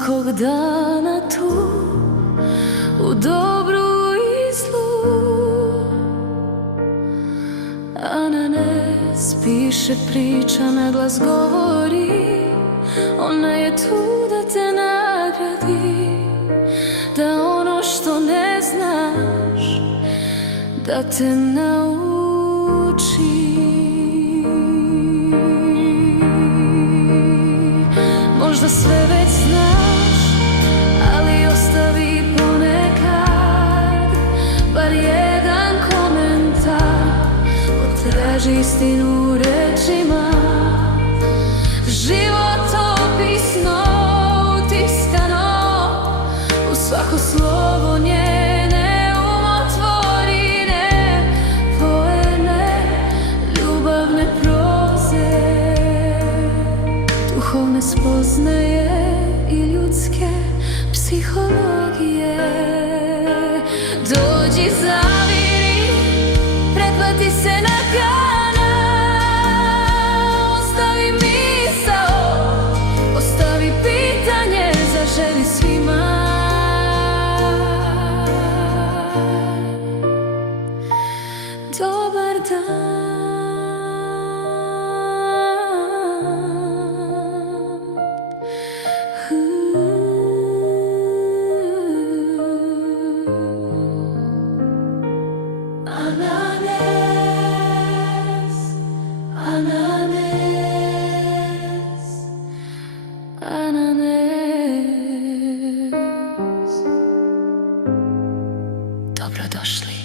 svakog dana tu, u dobru i zlu. Ananas piše, priča, na glas govori, ona je tu da te nagradi, da ono što ne znaš, da te nauči. Možda sve već znaš, ali ostavi ponekad bar jedan komentar. Potraži istinu u rečima, životopisno utiskano u svako slovo njene umotvorine, poeme, ljubavne proze, duhovne spoznaje i ljudske psihologije. Dođi, zaviri, pretplati se na kanal, ostavi misao, ostavi pitanje, zaželi svima. Dobar dan. Ananas, ananas, ananas. Dobrodošli.